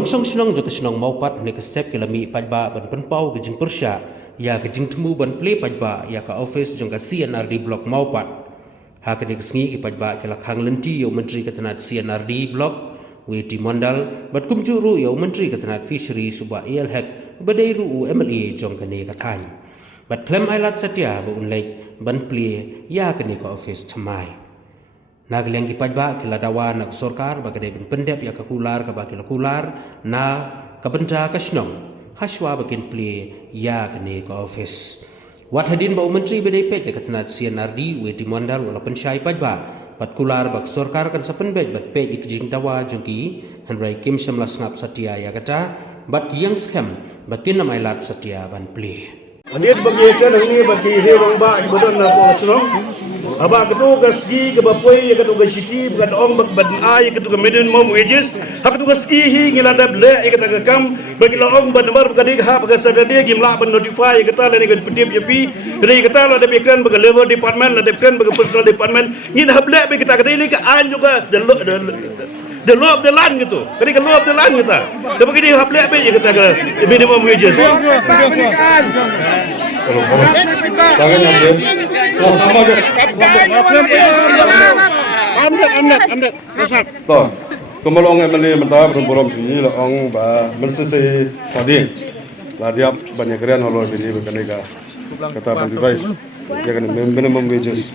Nong song sinong jo kesinong maupat ne ke step kelami pajba ban penpau ke jing persya ya ke jing temu ban play pajba ya ka office jong ka CNRD block maupat ha ke sngi ki pajba ke la khang lenti yo menteri ketenat CNRD block weti mondal bat kumjuru yo menteri ketenat fishery suba el hek badai ru MLA jong ka ne ka thany bat klem ailat satya ba unlek ban play ya ke ne ka office thamai Nagliang kipajba kila dawa nak sorkar bagade bin pendep ya kakular ka bakila kular na kabenta kasnong haswa bakin play ya kane ka office wat hadin ba menteri bedai pek ka tanat CNRD weti mondal wala pensyai pajba pat kular bak sorkar kan sapen bet bat pek ikjing dawa jongki hanrai kim samla ngap satya ya kata bat yang scam bakin namai lat satya ban play Adir bagi kan ini bagi rewang ba di badan na ko asrong aba ketu gaski ke bapoi ketu gasiki bukan ong bak badan ai ketu minimum wages hak ketu gaski hi ngilada ble kata kam bagi la ong badan bar kadi ha bagi sadade gimla ban notify kata lani kan petip jepi dari kata la de bekran bagi level department la bekran bagi personal department ngin hable be kita kata ini ke an juga the law of the land gitu. Kali ke law of the land kita. Tapi kini hable be kita ke minimum wages. Jangan ambil. Sama-sama je. Amdet. Toh, kemalong MLA mentah berumpun sini lah orang bah mensisi tadi. Lah dia banyak keren kalau ini berkenega kata device. Dia kan minimum wages.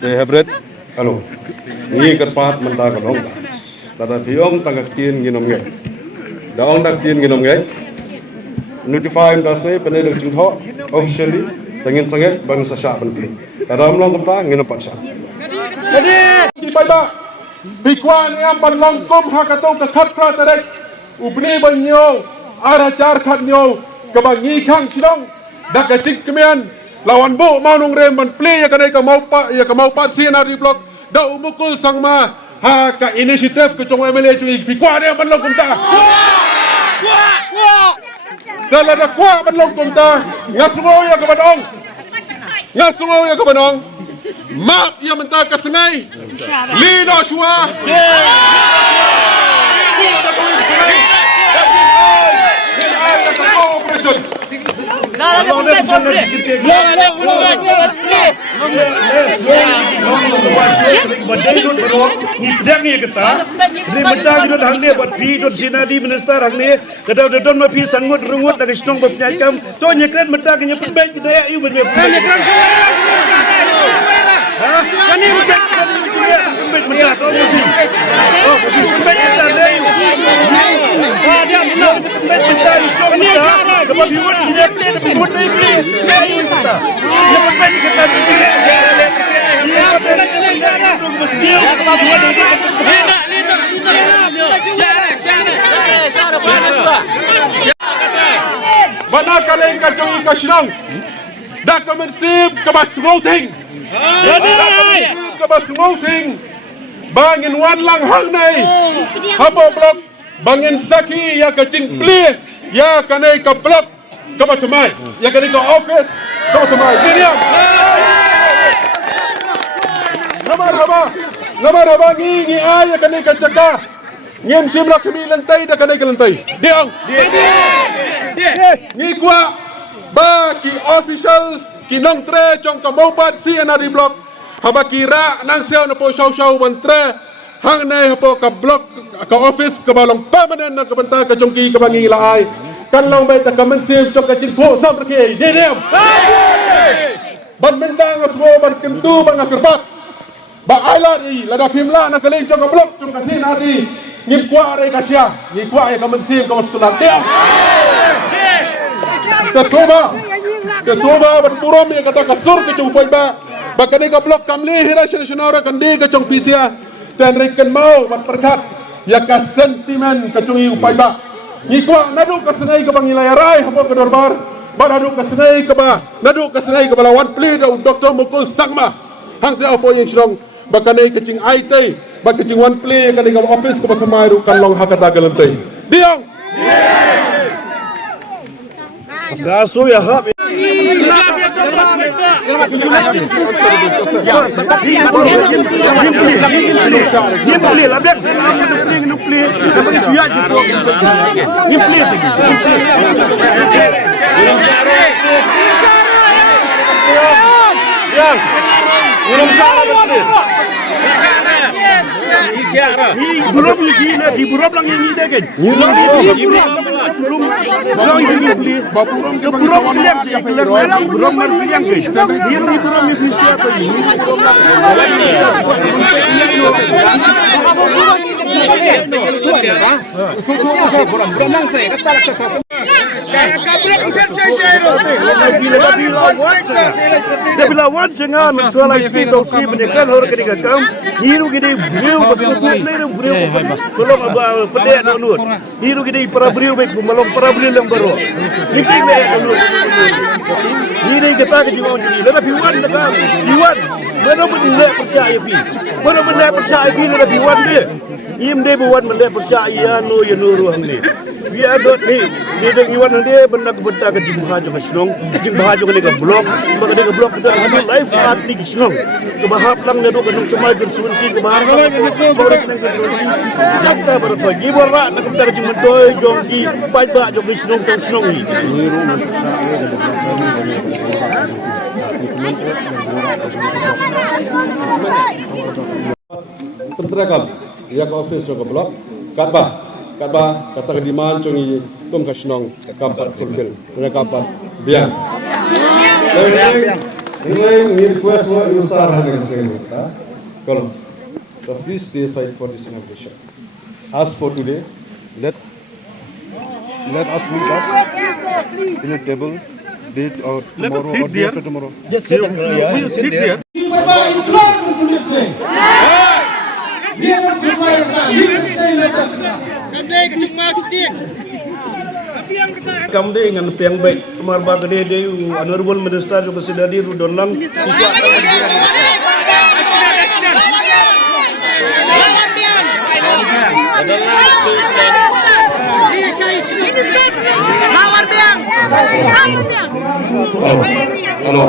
Hybrid. Halo. Ini kerpat mentah kalau Tata tiong tangkap tin ginom gay. Daong tak tin ginom gay. Notify industry peneluk jingho officially tengin sangat bangsa syak penting. Dalam long kata ginom paksa. Jadi di bawah bikwan yang berlongkom hakatong kekat terek ubni banyo aracar katnyo kebangi kang sidong dak gacik kemian lawan bu maunung rem ban play ya kanai ka mau pa CNRD block da umukul sangma ha ka inisiatif ke cong MLA cuy bikwan yang berlongkom ta kalau ada kuat berlongkom ta ngasungau ya kebanong ngasungau ya kebanong map yang mentah ke sungai Lino Shua Dang ni kata, ni mentang itu hang ni buat pi dot sinadi minister hang ni, kata dot ma pi sangut rungut nak istong berpenyakam, tu nyekran mentang nya perbaik kita ya iu berbaik. Ha? Kani bukan perbaik mentang tu ni. Oh, perbaik kita ni. Ha dia minum perbaik mentang istong kita, sebab iu dia buat ni. Iu kita. Dia perbaik kita ni. Mana kalian kacau ikan sinong? Dah kemensip kebas routing. Kebas routing. Bangin wan lang hang nai. Habo blok bangin saki ya kacing play ya kanai ke blok kebas semai. Ya kanai ke office kebas semai. Diam. Namar haba ngi ay kanai ka chaka ngem simla kami lantai da kanai ka lantai diang ngi kwa ba ki officials ki nong tre chong ka mobat CNRD block haba kira nang seo na po shaw ban tre hang nei hapo ka block ka office ka balong permanent na ka banta ka chong ki ka bangi la ay kan long bai ta ka men sim chong ka chin po sam rke diam ban mendang asmo ban kentu ban akerbat ba ailat i lada pimla na kaling chong blok chong kasin ati ngim kwa re kasya ngi kwa e kamansim ka masulat dia kesoba ban purom ya kata kasur ke chong poiba ba kani ka blok kamli hira shonora kandi ka chong pisia tan reken mau bat perkat ya ka sentimen ka chong i upaiba ngi kwa nadu ka senai ka bangilai rai hapo ka dorbar ba nadu ka senai ka lawan pli da Dr. Mukul Sangma hang sia opo yang sirong bakanai kecing IT bak kecing one play kanai ka office ko bakamai ru kan long hakata galantai diang Daso ya hap. Nyimplih lah biar nupli tapi suya sih pun nyimplih lagi. Yang belum salah betul. Buruk ni sih nak buruk lang yang ini kan. Sebelum orang ini beli, buruk kelihatan sih kelihatan buruk mana yang guys. Ini buruk ni siapa ini buruk lah. Dia bilang wan jangan soal isi solusi penyekan orang ketiga kaum hiru gini beliau masuk tuh beliau belum apa pedek donut hiru gini para beliau baik belum para beliau yang baru ini pedek donut ini kita kejual ini lebih wan dekat wan benar-benar percaya pi benar-benar percaya pi lebih wan dia im dia buat melihat percaya no ya nuruh ni biar dot ni dia dengan iwan dia benar kebetul ke jumlah juga senang jumlah juga ni ke blok maka dia ke blok kita ada live art ni senang kebahap lang na do kanung tumay konsumensi kebahap lang baru kanang konsumensi kita berapa gibora nak kita cuma toy jongsi baik ba jong senang senang ni Penterakam, ia ke office juga blok, kata kata demand congi tum kasnong kampat fulfill, mereka kampat biang. Ini request what you start having saying Kalau, so please stay aside for this inauguration. As for today, let us meet us in a table. Date or tomorrow, let us sit there. Tomorrow. Just sit there. Kamu deh dengan piang baik kemar bagade deh honorable minister juga sudah di Rudonlang. Halo.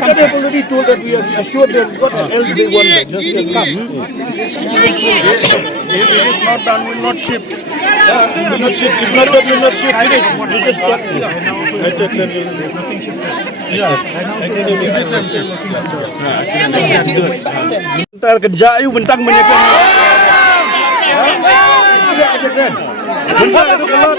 They have already told that we are assured them what else they want. Just come. If it is not done, we will not ship. It's not that we will not ship. We just got it. I take that. Bentar kerja you bentang menyekan. Bentar itu kelat.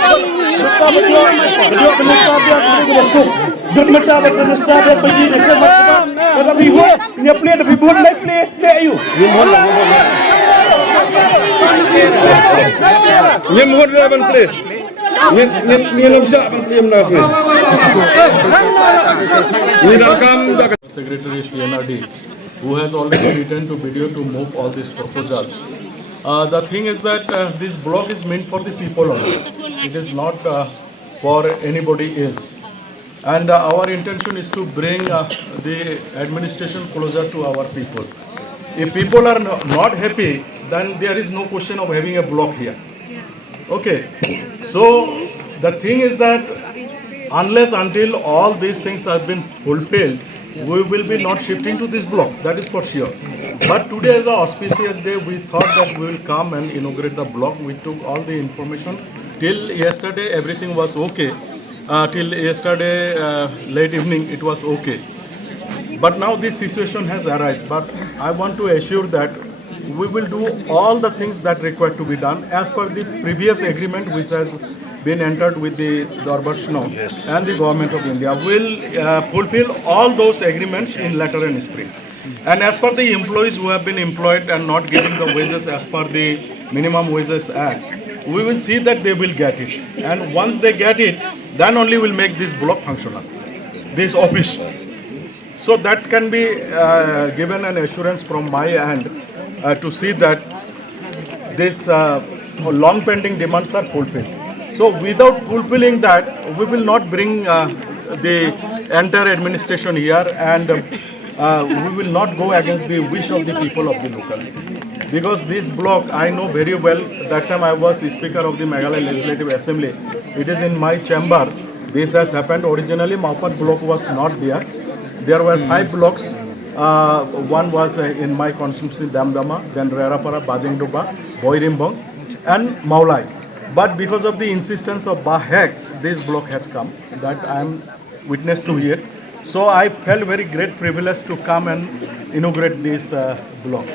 Berdua penista dia masuk. Dut mata penista dia pergi dekat macam. Tapi buat dia play tapi buat live play you. Ni mohon dia ban play. Ni lamsa ban play menas ni. Ni rakam Secretary CNRD, who has already written to video to move all these proposals. The thing is that this block is meant for the people only. It is not for anybody else. And our intention is to bring the administration closer to our people. If people are not happy, then there is no question of having a block here. Okay. So the thing is that unless until all these things have been fulfilled, we will be not shifting to this block. That is for sure. But today is an auspicious day. We thought that we will come and inaugurate the block. We took all the information. Till yesterday, everything was okay. Till yesterday late evening, it was okay. But now this situation has arisen. But I want to assure that we will do all the things that require to be done as per the previous agreement which has been entered with the Dorbashno and the Government of India. Will fulfill all those agreements in letter and spirit. And as per the employees who have been employed and not getting the wages as per the Minimum Wages Act, we will see that they will get it. And once they get it, then only we'll make this block functional, this office. So that can be given an assurance from my end to see that this long pending demands are fulfilled. So without fulfilling that, we will not bring the entire administration here, and we will not go against the wish of the people of the locality. Because this block, I know very well, that time I was Speaker of the Meghalaya Legislative Assembly. It is in my chamber. This has happened. Originally, Maupat block was not there. There were 5 blocks. One was in my constituency, Damdama, then Rerapara, Bajengdoba, Boirimbong, and Maulai. But because of the insistence of Bahek, this block has come. That I am witness to here. So I felt very great privilege to come and inaugurate this block.